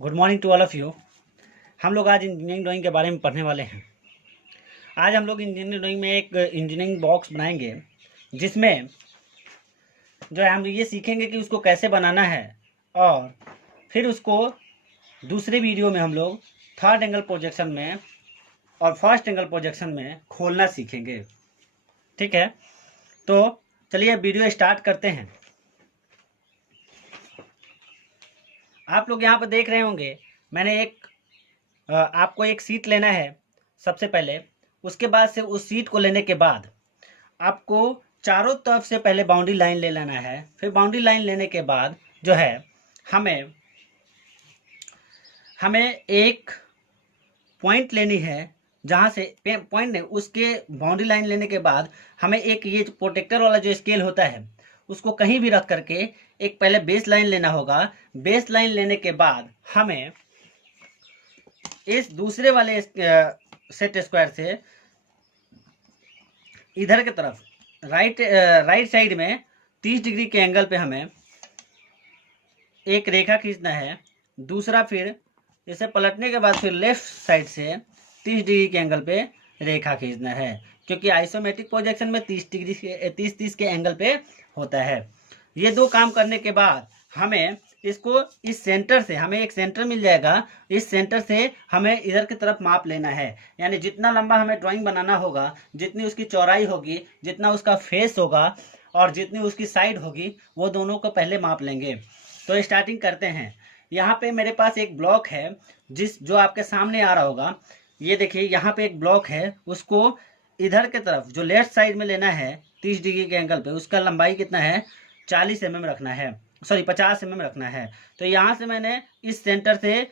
Good morning to all of you. हम लोग आज इंजीनियरिंग ड्राइंग के बारे में पढ़ने वाले हैं। आज हम लोग इंजीनियरिंग ड्राइंग में एक इंजीनियरिंग बॉक्स बनाएंगे, जिसमें जो है हम ये सीखेंगे कि उसको कैसे बनाना है, और फिर उसको दूसरे वीडियो में हम लोग थर्ड एंगल प्रोजेक्शन में और फर्स्ट एंगल प्रोजेक्शन में खोलना सीखेंगे। ठीक है, तो चलिए वीडियो स्टार्ट करते हैं। आप लोग यहाँ पर देख रहे होंगे, मैंने आपको एक सीट लेना है सबसे पहले। उसके बाद से उस सीट को लेने के बाद आपको चारों तरफ से पहले बाउंड्री लाइन ले लेना है। फिर बाउंड्री लाइन लेने के बाद जो है हमें एक पॉइंट लेनी है, जहाँ से पॉइंट नहीं, उसके बाउंड्री लाइन लेने के बाद हमें एक ये प्रोटेक्टर वाला जो स्केल होता है उसको कहीं भी रख करके एक पहले बेस लाइन लेना होगा। बेस लाइन लेने के बाद हमें इस दूसरे वाले सेट स्क्वायर से इधर की तरफ राइट साइड में 30 डिग्री के एंगल पे हमें एक रेखा खींचना है। दूसरा फिर इसे पलटने के बाद फिर लेफ्ट साइड से 30 डिग्री के एंगल पे रेखा खींचना है, क्योंकि आइसोमेट्रिक प्रोजेक्शन में 30 के एंगल पे होता है। ये दो काम करने के बाद हमें इसको इस सेंटर से हमें एक सेंटर मिल जाएगा। इस सेंटर से हमें इधर की तरफ माप लेना है, यानी जितना लंबा हमें ड्राइंग बनाना होगा, जितनी उसकी चौड़ाई होगी, जितना उसका फेस होगा और जितनी उसकी साइड होगी, वो दोनों को पहले माप लेंगे। तो स्टार्टिंग करते हैं। यहाँ पे मेरे पास एक ब्लॉक है जो आपके सामने आ रहा होगा। ये देखिए, यहाँ पे एक ब्लॉक है, उसको इधर के तरफ जो लेफ्ट साइड में लेना है 30 डिग्री के एंगल पे। उसका लंबाई कितना है, 40 mm रखना है, सॉरी 50 mm रखना है। तो यहाँ से मैंने इस सेंटर से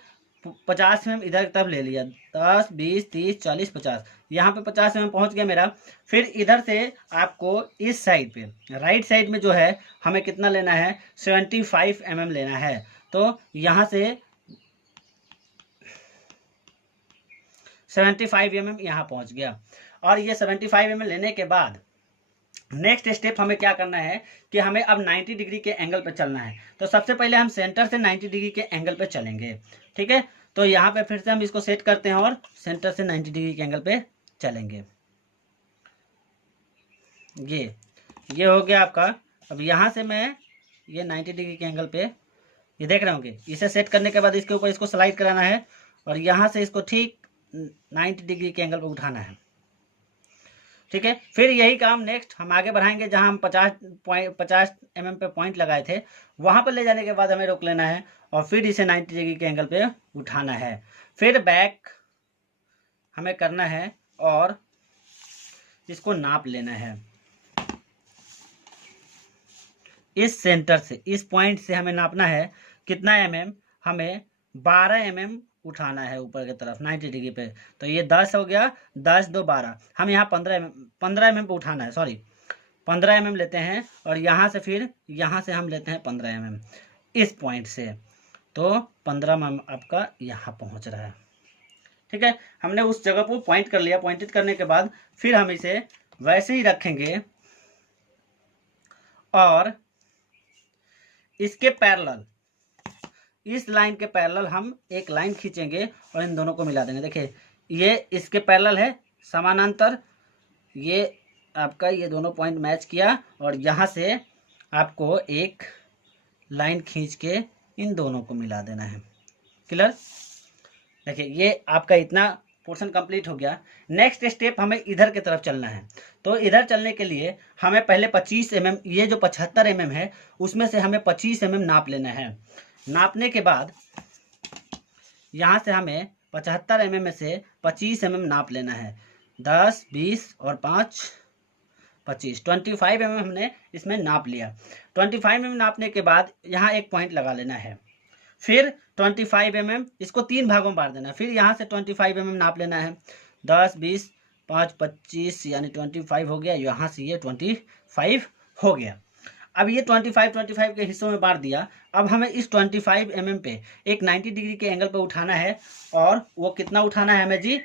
50 mm इधर तब ले लिया, 10 20 30 40 50। यहाँ पे 50 mm पहुँच गया मेरा। फिर इधर से आपको इस साइड पे राइट साइड में जो है हमें कितना लेना है, 75 mm लेना है। तो यहाँ से 75 mm यहाँ पहुँच गया। और ये 75 mm लेने के बाद नेक्स्ट स्टेप हमें क्या करना है कि हमें अब 90 डिग्री के एंगल पर चलना है। तो सबसे पहले हम सेंटर से 90 डिग्री के एंगल पे चलेंगे। ठीक है, तो यहाँ पे फिर से हम इसको सेट करते हैं और सेंटर से 90 डिग्री के एंगल पे चलेंगे। ये हो गया आपका। अब यहाँ से मैं ये 90 डिग्री के एंगल पे, ये देख रहे होंगे, इसे सेट करने के बाद इसके ऊपर इसको स्लाइड कराना है और यहाँ से इसको ठीक 90 डिग्री के एंगल पर उठाना है। ठीक है, फिर यही काम नेक्स्ट हम आगे बढ़ाएंगे। जहां हम 50 mm पे पॉइंट लगाए थे, वहां पर ले जाने के बाद हमें रोक लेना है और फिर इसे 90 डिग्री के एंगल पे उठाना है। फिर बैक हमें करना है और इसको नाप लेना है। इस सेंटर से, इस पॉइंट से हमें नापना है कितना mm, हमें 12 mm उठाना है ऊपर की तरफ 90 डिग्री पे। तो ये 10 हो गया, 10 2 12, हम यहाँ 15 mm पे उठाना है, सॉरी 15 mm लेते हैं। और यहाँ से फिर यहाँ से हम लेते हैं 15 mm इस पॉइंट से। तो 15 mm आपका यहाँ पहुँच रहा है। ठीक है, हमने उस जगह को पॉइंट कर लिया। पॉइंटेड करने के बाद फिर हम इसे वैसे ही रखेंगे और इसके पैरेलल, इस लाइन के पैरेलल हम एक लाइन खींचेंगे और इन दोनों को मिला देंगे। देखिए, ये इसके पैरेलल है, समानांतर। ये आपका ये दोनों पॉइंट मैच किया और यहाँ से आपको एक लाइन खींच के इन दोनों को मिला देना है। क्लियर? देखिए, ये आपका इतना पोर्शन कंप्लीट हो गया। नेक्स्ट स्टेप हमें इधर की तरफ चलना है। तो इधर चलने के लिए हमें पहले 25 mm, ये जो 75 mm है उसमें से हमें 25 mm नाप लेना है। नापने के बाद यहाँ से हमें 75 mm में से 25 mm नाप लेना है। 10 20 और 5 25, 25 mm हमने इसमें नाप लिया। 25 mm नापने के बाद यहाँ एक पॉइंट लगा लेना है। फिर 25 mm इसको 3 भागों में बांट देना है। फिर यहाँ से 25 mm नाप लेना है। 10 20 5 25 यानी 25 हो गया। यहाँ से ये 25 हो गया। अब ये 25 के हिस्सों में बांट दिया। अब हमें इस 25 mm पे एक 90 डिग्री के एंगल पे उठाना है। और वो कितना उठाना है हमें जी,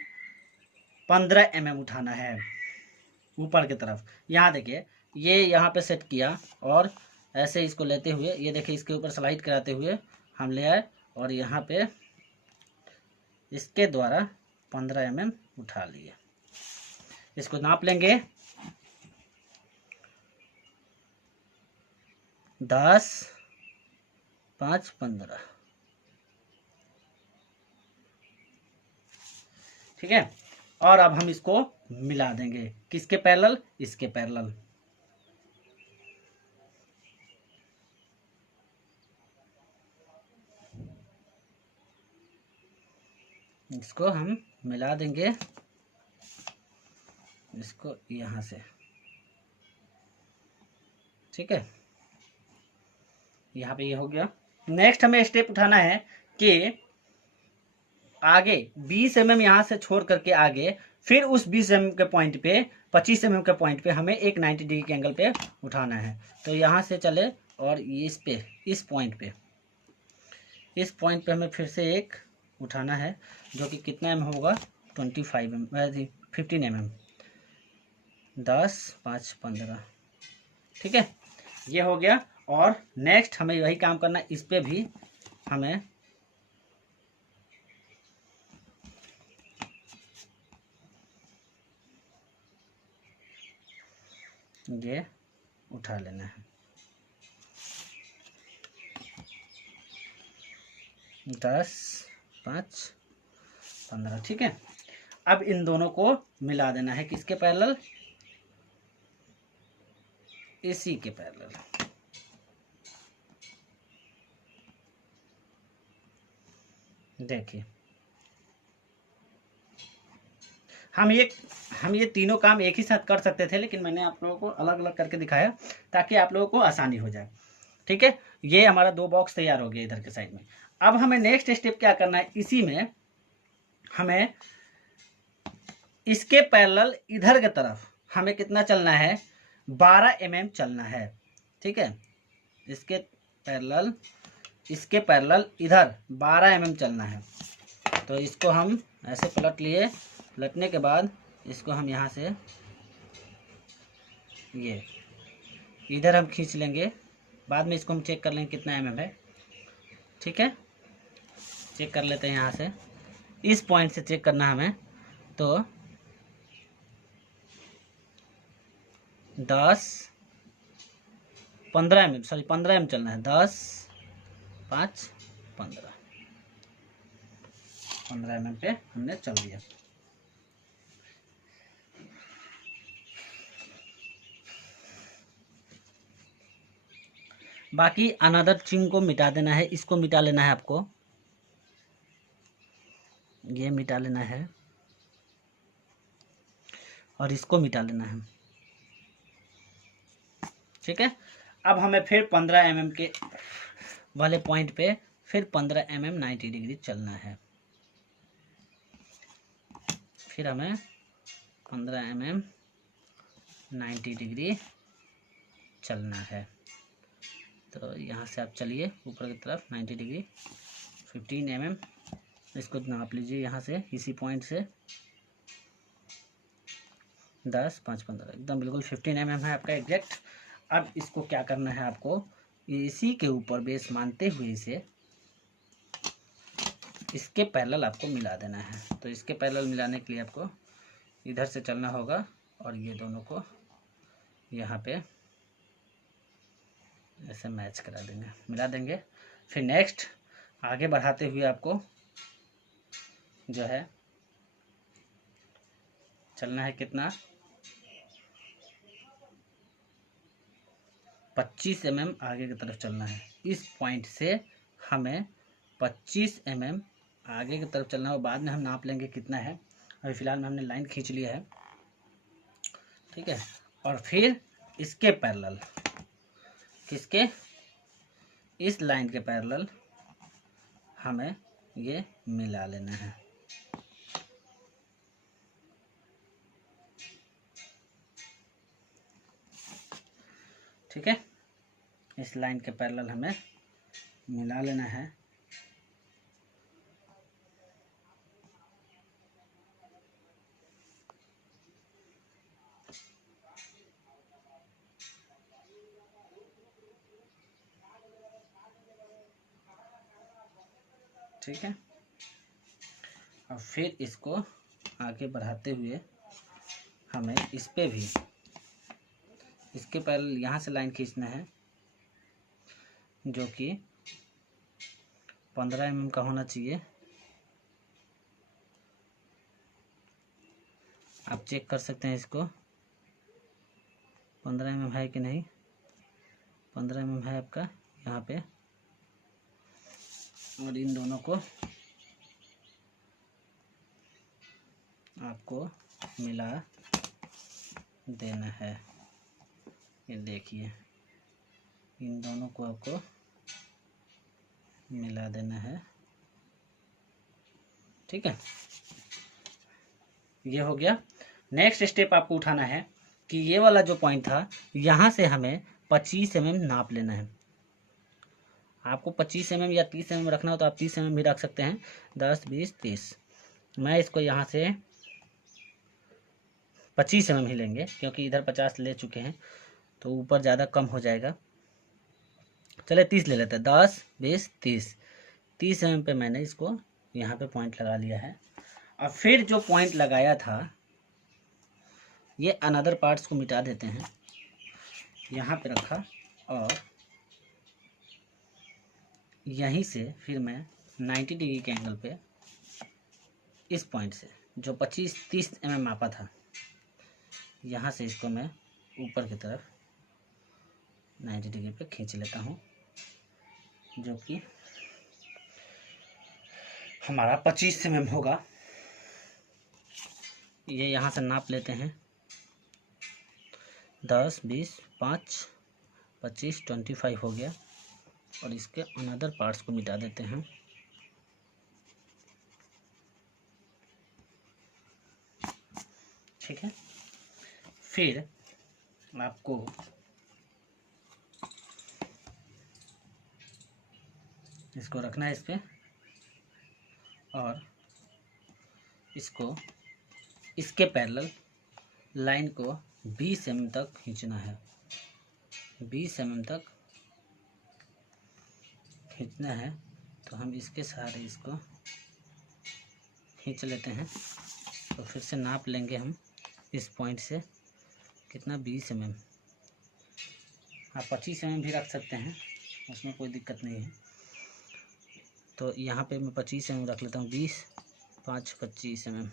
15 mm उठाना है ऊपर की तरफ। यहाँ देखिए, ये यहाँ पे सेट किया और ऐसे इसको लेते हुए, ये देखिए इसके ऊपर स्लाइड कराते हुए हम ले आए और यहाँ पे इसके द्वारा 15 mm उठा लिए। इसको नाप लेंगे 10, 5, 15। ठीक है, और अब हम इसको मिला देंगे किसके पैरेलल, इसके पैरेलल। इसको हम मिला देंगे इसको यहाँ से। ठीक है, यहाँ पे ये हो गया। नेक्स्ट हमें स्टेप उठाना है कि आगे 20 mm यहाँ से छोड़ करके आगे फिर उस 20 mm के पॉइंट पे 25 mm के पॉइंट पे हमें एक 90 डिग्री के एंगल पे उठाना है। तो यहाँ से चले और इस पे इस पॉइंट पे हमें फिर से एक उठाना है, जो कि कितना mm होगा 15 mm। 10, 5, 15। ठीक है, ये हो गया। और नेक्स्ट हमें वही काम करना है, इस पे भी हमें ये उठा लेना है 10, 5, 15। ठीक है, अब इन दोनों को मिला देना है किसके पैरेलल, इसी के पैरेलल। देखिए हम ये तीनों काम एक ही साथ कर सकते थे, लेकिन मैंने आप लोगों को अलग अलग करके दिखाया ताकि आप लोगों को आसानी हो जाए। ठीक है, ये हमारा 2 बॉक्स तैयार हो गया इधर के साइड में। अब हमें नेक्स्ट स्टेप क्या करना है, इसी में हमें इसके पैरेलल इधर की तरफ हमें कितना चलना है, 12 mm चलना है। ठीक है, इसके पैरेलल इधर 12 mm चलना है। तो इसको हम ऐसे पलट लिए, पलटने के बाद इसको हम यहाँ से ये इधर हम खींच लेंगे। बाद में इसको हम चेक कर लेंगे कितना mm है। ठीक है, चेक कर लेते हैं यहाँ से, इस पॉइंट से चेक करना हमें। तो 15 mm चलना है। 10, 5, 15 mm पे हमने चल दिया। बाकी अनदर चिंग को मिटा देना है, इसको मिटा लेना है आपको, ये मिटा लेना है और इसको मिटा लेना है। ठीक है, अब हमें फिर 15 mm के वाले पॉइंट पे फिर 15 mm 90 डिग्री चलना है। फिर हमें 15 mm 90 डिग्री चलना है। तो यहाँ से आप चलिए ऊपर की तरफ 90 डिग्री 15 mm, इसको नाप लीजिए यहाँ से, इसी पॉइंट से 10, 5, 15 एकदम बिल्कुल 15 mm है आपका एग्जैक्ट। अब इसको क्या करना है आपको, इसी के ऊपर बेस मानते हुए इसे इसके पैरेलल आपको मिला देना है। तो इसके पैरेलल मिलाने के लिए आपको इधर से चलना होगा और ये दोनों को यहाँ पे ऐसे मैच करा देंगे, मिला देंगे। फिर नेक्स्ट आगे बढ़ाते हुए आपको जो है चलना है कितना, 25 mm आगे की तरफ चलना है। इस पॉइंट से हमें 25 mm आगे की तरफ चलना है और बाद में हम नाप लेंगे कितना है। अभी फिलहाल में हमने लाइन खींच लिया है। ठीक है, और फिर इसके पैरेलल, किसके, इस लाइन के पैरेलल हमें ये मिला लेना है। ठीक है, इस लाइन के पैरेलल हमें मिला लेना है। ठीक है, और फिर इसको आगे बढ़ाते हुए हमें इस पे भी इसके पहले यहाँ से लाइन खींचना है जो कि 15 mm का होना चाहिए। आप चेक कर सकते हैं इसको 15 mm है कि नहीं। 15 mm है आपका यहाँ पे, और इन दोनों को आपको मिला देना है। ये देखिए इन दोनों को आपको मिला देना है, ठीक है। ये हो गया। नेक्स्ट स्टेप आपको उठाना है कि ये वाला जो पॉइंट था यहाँ से हमें 25 mm नाप लेना है। आपको 25 mm या 30 mm रखना हो तो आप 30 mm भी रख सकते हैं। 10, 20, 30 मैं इसको यहाँ से 25 mm ही लेंगे क्योंकि इधर 50 ले चुके हैं तो ऊपर ज़्यादा कम हो जाएगा। चले 30 ले लेते हैं। 10, 20, 30 mm पे मैंने इसको यहाँ पे पॉइंट लगा लिया है। और फिर जो पॉइंट लगाया था ये अनदर पार्ट्स को मिटा देते हैं। यहाँ पे रखा और यहीं से फिर मैं 90 डिग्री के एंगल पे इस पॉइंट से जो 25-30 mm मापा था यहाँ से इसको मैं ऊपर की तरफ 90 डिग्री पे खींच लेता हूँ जो कि हमारा 25 mm होगा। ये यहाँ से नाप लेते हैं। 10, 20, 5, 25, 25 हो गया। और इसके अनदर पार्ट्स को मिटा देते हैं। ठीक है, फिर आपको इसको रखना है इस पे और इसको इसके पैरेलल लाइन को 20 mm तक खींचना है। 20 mm तक खींचना है तो हम इसके सहारे इसको खींच लेते हैं। तो फिर से नाप लेंगे हम इस पॉइंट से कितना 20 mm। आप 25 mm भी रख सकते हैं, उसमें कोई दिक्कत नहीं है। तो यहाँ पे मैं 25 mm रख लेता हूँ। 20, 5, 25 mm।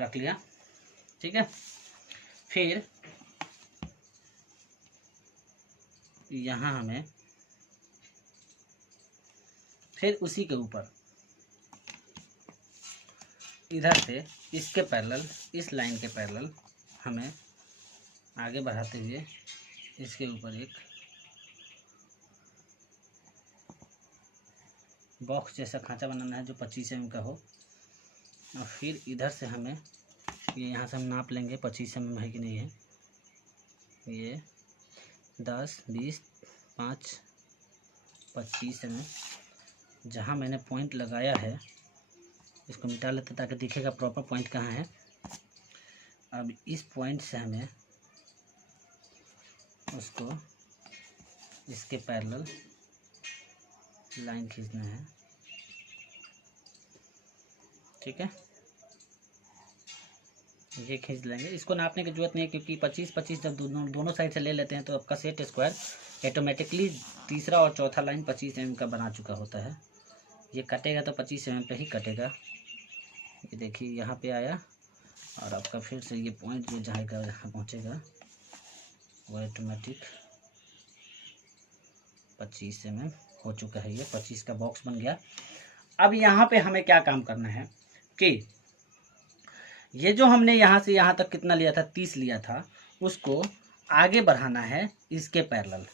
रख लिया, ठीक है। फिर यहाँ हमें फिर उसी के ऊपर इधर से इसके पैरेलल इस लाइन के पैरेलल हमें आगे बढ़ाते हुए इसके ऊपर एक बॉक्स जैसा खांचा बनाना है जो 25 mm का हो। और फिर इधर से हमें ये यहाँ से हम नाप लेंगे 25 mm है कि नहीं है। ये 10, 20, 5, 25 mm जहाँ मैंने पॉइंट लगाया है इसको मिटा लेते ताकि दिखेगा प्रॉपर पॉइंट कहाँ है। अब इस पॉइंट से हमें उसको इसके पैरेलल लाइन खींचना है, ठीक है। ये खींच लेंगे। इसको नापने की जरूरत नहीं है क्योंकि 25-25 जब दोनों साइड से ले लेते हैं तो आपका सेट स्क्वायर ऑटोमेटिकली तीसरा और चौथा लाइन 25 mm का बना चुका होता है। ये कटेगा तो 25 mm पे ही कटेगा। ये देखिए यहाँ पे आया और आपका फिर से ये पॉइंट जो जाएगा यहाँ पहुँचेगा वो ऑटोमेटिक 25 mm हो चुका है। ये 25 का बॉक्स बन गया। अब यहाँ पे हमें क्या काम करना है कि ये जो हमने यहाँ से यहाँ तक कितना लिया था 30 लिया था उसको आगे बढ़ाना है इसके पैरेलल।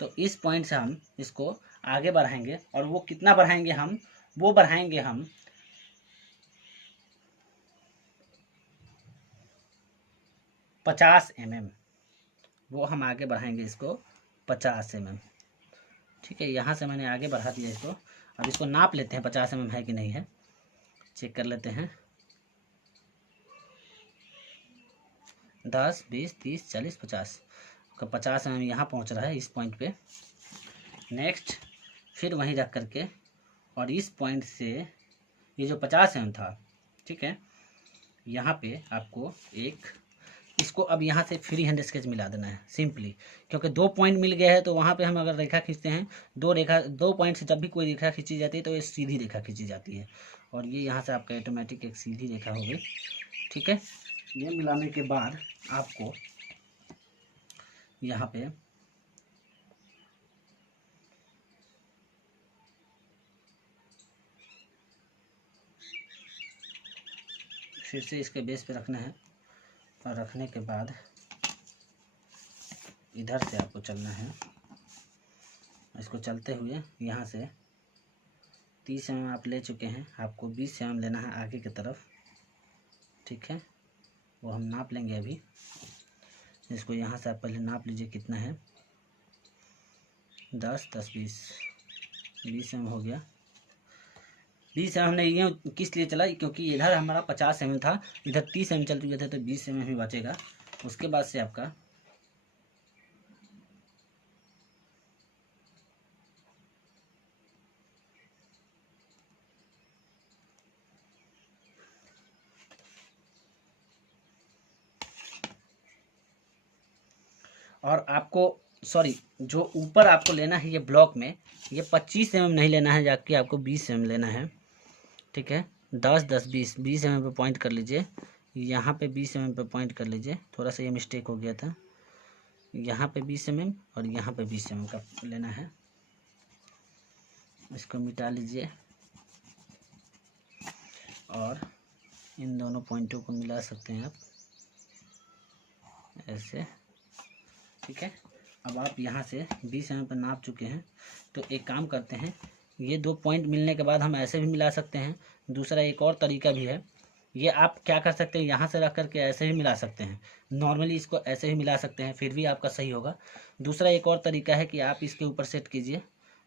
तो इस पॉइंट से हम इसको आगे बढ़ाएंगे और वो कितना बढ़ाएंगे हम, वो बढ़ाएंगे हम 50 mm। वो हम आगे बढ़ाएंगे इसको 50 mm, ठीक है। यहाँ से मैंने आगे बढ़ा दिया इसको। अब इसको नाप लेते हैं 50 mm है कि नहीं है, चेक कर लेते हैं। 10, 20, 30, 40, 50 का 50 mm यहाँ पहुँच रहा है इस पॉइंट पे। नेक्स्ट फिर वहीं रख करके और इस पॉइंट से ये जो 50 mm था, ठीक है, यहाँ पे आपको एक इसको अब यहाँ से फ्री हैंड स्केच मिला देना है सिंपली, क्योंकि 2 पॉइंट मिल गया है। तो वहाँ पे हम अगर रेखा खींचते हैं, 2 पॉइंट से जब भी कोई रेखा खींची जाती है तो ये सीधी रेखा खींची जाती है, और ये यहाँ से आपका ऑटोमेटिक एक सीधी रेखा हो गई, ठीक है। ये मिलाने के बाद आपको यहाँ पे फिर से इसके बेस पे रखना है, और रखने के बाद इधर से आपको चलना है। इसको चलते हुए यहाँ से 30 mm आप ले चुके हैं, आपको 20 mm लेना है आगे की तरफ, ठीक है। वो हम नाप लेंगे अभी। इसको यहाँ से आप पहले नाप लीजिए कितना है, 10 10 20 mm हो गया। 20 mm हमने ये किस लिए चला, क्योंकि इधर हमारा 50 mm था, इधर 30 mm चल चुके थे, तो 20 mm ही बचेगा। उसके बाद से आपका और आपको सॉरी जो ऊपर आपको लेना है ये ब्लॉक में, ये 25 mm नहीं लेना है, जाके आपको 20 mm लेना है, ठीक है। 10 10 20 mm पे पॉइंट कर लीजिए, यहाँ पे 20 mm पे पॉइंट कर लीजिए। थोड़ा सा ये मिस्टेक हो गया था, यहाँ पे 20 mm और यहाँ पे 20 mm का लेना है। इसको मिटा लीजिए और इन दोनों पॉइंटों को मिला सकते हैं आप ऐसे, ठीक है। अब आप यहाँ से 20 mm पर नाप चुके हैं, तो एक काम करते हैं, ये 2 पॉइंट मिलने के बाद हम ऐसे भी मिला सकते हैं। दूसरा एक और तरीका भी है, ये आप क्या कर सकते हैं, यहाँ से रख करके ऐसे भी मिला सकते हैं। नॉर्मली इसको ऐसे भी मिला सकते हैं, फिर भी आपका सही होगा। दूसरा एक और तरीका है कि आप इसके ऊपर सेट कीजिए,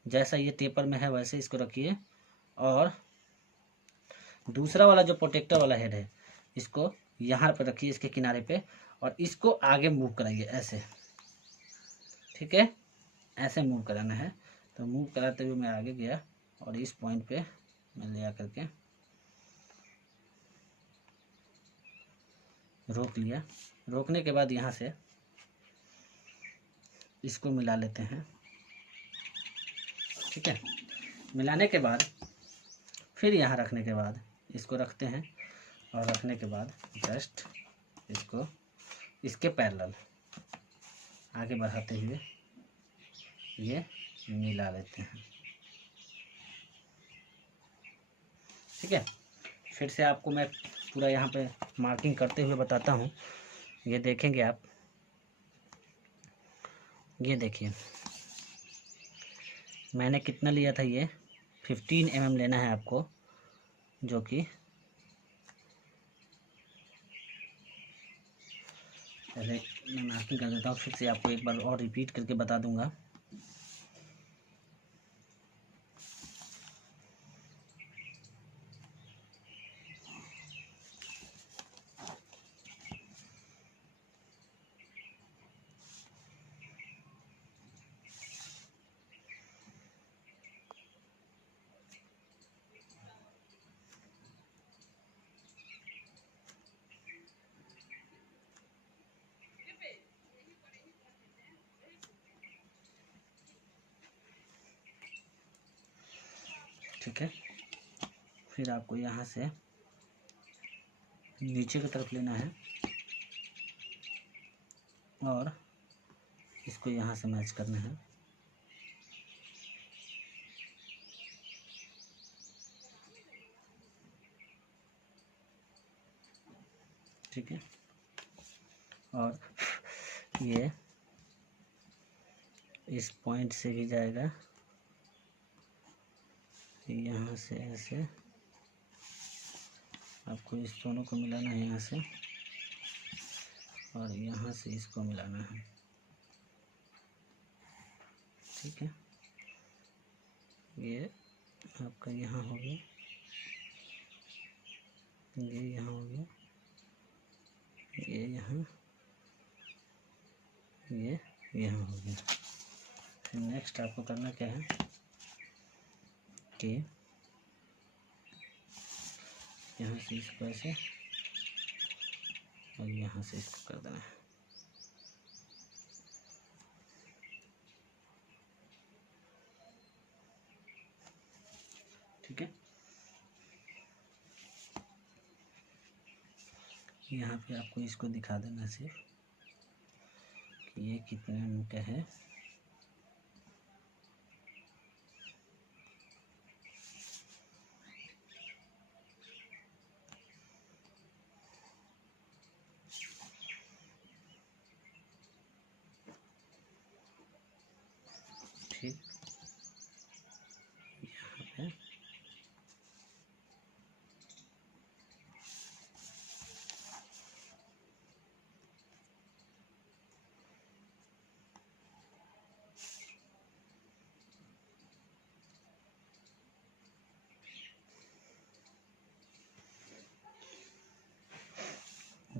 जैसा ये टेपर में है वैसे इसको रखिए, और दूसरा वाला जो प्रोटेक्टर वाला हेड है इसको यहाँ पर रखिए इसके किनारे पे, और इसको आगे मूव कराइए ऐसे, ठीक है। ऐसे मूव कराना है। तो मूव कराते हुए मैं आगे गया और इस पॉइंट पे मैं ले आकर के रोक लिया। रोकने के बाद यहाँ से इसको मिला लेते हैं, ठीक है। मिलाने के बाद फिर यहाँ रखने के बाद इसको रखते हैं, और रखने के बाद जस्ट इसको इसके पैरेलल आगे बढ़ाते हुए ये मिला लेते हैं, ठीक है। फिर से आपको मैं पूरा यहाँ पे मार्किंग करते हुए बताता हूँ। ये देखेंगे आप, ये देखिए मैंने कितना लिया था, ये 15 mm लेना है आपको, जो कि पहले मैं मार्किंग कर देता हूँ, फिर से आपको एक बार और रिपीट करके बता दूंगा। ठीक है, फिर आपको यहाँ से नीचे की तरफ लेना है और इसको यहाँ से मैच करना है, ठीक है। और ये इस पॉइंट से भी जाएगा, यहाँ से ऐसे आपको इस दोनों को मिलाना है यहाँ से, और यहाँ से इसको मिलाना है, ठीक है। ये आपका यहाँ हो गया, ये यहाँ हो गया, ये यहाँ, ये यहाँ हो गया। फिर नेक्स्ट आपको करना क्या है कि यहाँ से इसको ऐसे और यहाँ से इसको कर देना है। ठीक है, यहाँ पे आपको इसको दिखा देना सिर्फ कि ये कितने mm का है। ठीक, यहाँ पे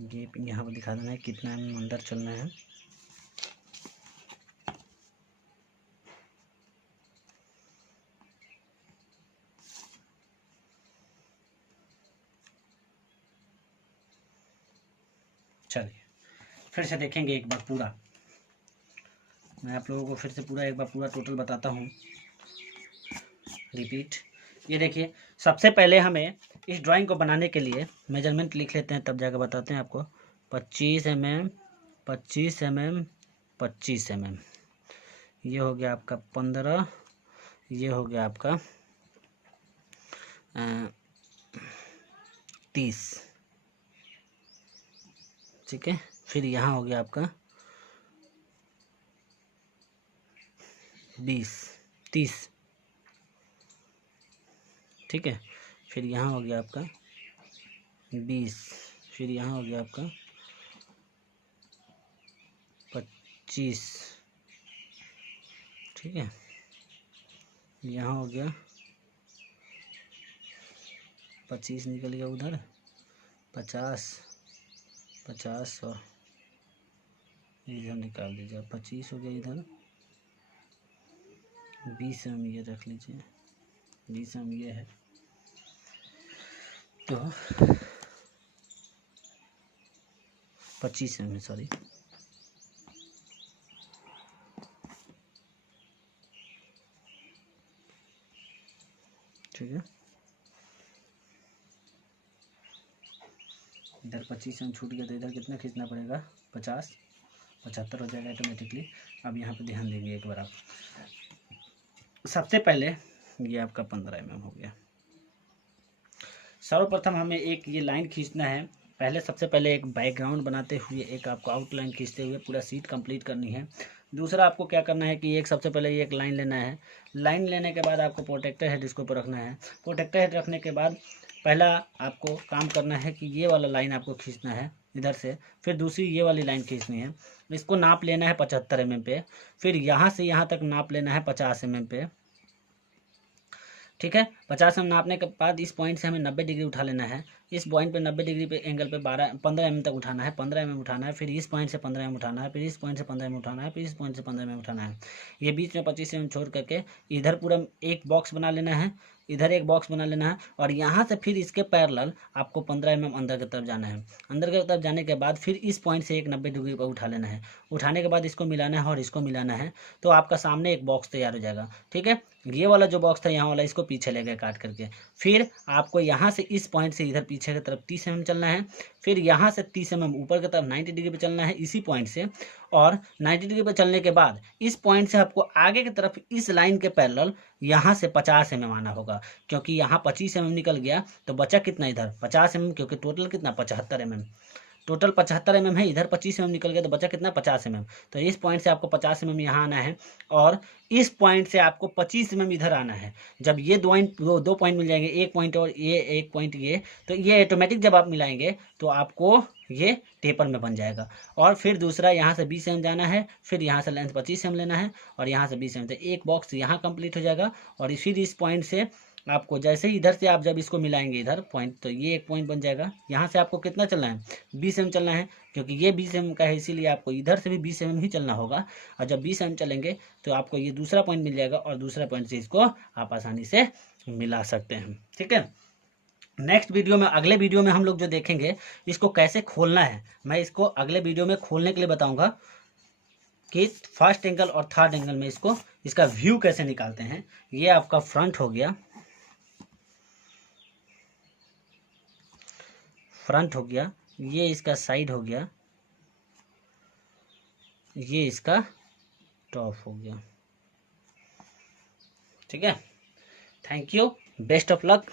ये यहाँ पर दिखा देना है कितना mm अंदर चलना है। चलिए फिर से देखेंगे एक बार पूरा, मैं आप लोगों को फिर से पूरा एक बार पूरा टोटल बताता हूँ। रिपीट, ये देखिए सबसे पहले हमें इस ड्राइंग को बनाने के लिए मेजरमेंट लिख लेते हैं, तब जाकर बताते हैं आपको। 25 mm 25 mm 25 mm, ये हो गया आपका 15, ये हो गया आपका 30। ठीक है, फिर यहाँ हो गया आपका 30। ठीक है, फिर यहाँ हो गया आपका 20, फिर यहाँ हो गया आपका 25। ठीक है, यहाँ हो गया 25 निकल गया उधर, 50 और इधर निकाल दीजिए, 25 हो गया इधर, 20 mm ये रख लीजिए, 20 mm ये है, तो 25 mm सॉरी। ठीक है, इधर 25 mm छूट गया तो इधर कितना खींचना पड़ेगा, 50, 75 हो जाएगा ऑटोमेटिकली। अब यहाँ पे ध्यान देंगे एक बार आप, सबसे पहले ये आपका 15 mm हो गया। सर्वप्रथम हमें एक ये लाइन खींचना है, पहले सबसे पहले एक बैकग्राउंड बनाते हुए एक आपको आउटलाइन खींचते हुए पूरा सीट कंप्लीट करनी है। दूसरा आपको क्या करना है कि एक सबसे पहले ये एक लाइन लेना है, लाइन लेने के बाद आपको प्रोटेक्टर हेड इसके ऊपर रखना है। प्रोटेक्टर हेड रखने के बाद पहला आपको काम करना है कि ये वाला लाइन आपको खींचना है इधर से, फिर दूसरी ये वाली लाइन खींचनी है, इसको नाप लेना है 75 mm पे, फिर यहाँ से यहाँ तक नाप लेना है 50 mm पे। ठीक है, 50 mm नापने के बाद इस पॉइंट से हमें 90 डिग्री उठा लेना है, इस पॉइंट पे 90 डिग्री पे एंगल पे 15 mm तक उठाना है, 15 mm उठाना है, फिर इस पॉइंट से 15 mm उठाना है, फिर इस पॉइंट से 15 mm उठाना है, फिर इस पॉइंट से 15 mm उठाना है। ये बीच में 25 mm छोड़ करके इधर पूरा एक बॉक्स बना लेना है, इधर एक बॉक्स बना लेना है, और यहाँ से फिर इसके पैरेलल आपको 15 mm अंदर की तरफ जाना है। अंदर की तरफ जाने के बाद फिर इस पॉइंट से एक 90 डिग्री पर उठा लेना है, उठाने के बाद इसको मिलाना है और इसको मिलाना है, तो आपका सामने एक बॉक्स तैयार हो जाएगा। ठीक है, ये वाला जो बॉक्स था यहाँ वाला, इसको पीछे ले गए काट करके, फिर आपको यहाँ से इस पॉइंट से इधर पीछे की तरफ 30 mm चलना है, फिर यहाँ से 30 mm ऊपर की तरफ 90 डिग्री पे चलना है इसी पॉइंट से, और 90 डिग्री पे चलने के बाद इस पॉइंट से आपको आगे की तरफ इस लाइन के पैरेलल यहाँ से 50 mm आना होगा, क्योंकि यहाँ 25 mm निकल गया तो बचा कितना इधर 50 mm, क्योंकि टोटल कितना 75 mm, टोटल 75 mm है, इधर 25 mm निकल गया तो बचा कितना 50 mm। तो इस पॉइंट से आपको 50 mm यहाँ आना है, और इस पॉइंट से आपको 25 mm इधर आना है। जब ये दो पॉइंट मिल जाएंगे, एक पॉइंट और ये एक पॉइंट ये, तो ये ऑटोमेटिक जब आप मिलाएंगे तो आपको ये टेपर में बन जाएगा। और फिर दूसरा यहाँ से 20 mm जाना है, फिर यहाँ से लेंथ 25 mm लेना है, और यहाँ से 20 mm, तो एक बॉक्स यहाँ कंप्लीट हो जाएगा। और फिर इस पॉइंट से आपको जैसे ही इधर से आप जब इसको मिलाएंगे इधर पॉइंट, तो ये एक पॉइंट बन जाएगा। यहाँ से आपको कितना चलना है, 20 mm चलना है, क्योंकि ये 20 mm का है, इसीलिए आपको इधर से भी 20 mm ही चलना होगा। और जब 20 mm चलेंगे तो आपको ये दूसरा पॉइंट मिल जाएगा, और दूसरा पॉइंट से इसको आप आसानी से मिला सकते हैं। ठीक है, नेक्स्ट वीडियो में, अगले वीडियो में हम लोग जो देखेंगे इसको कैसे खोलना है, मैं इसको अगले वीडियो में खोलने के लिए बताऊंगा कि फर्स्ट एंगल और थर्ड एंगल में इसको, इसका व्यू कैसे निकालते हैं। ये आपका फ्रंट हो गया, फ्रंट हो गया, ये इसका साइड हो गया, ये इसका टॉप हो गया। ठीक है, thank you, best of luck.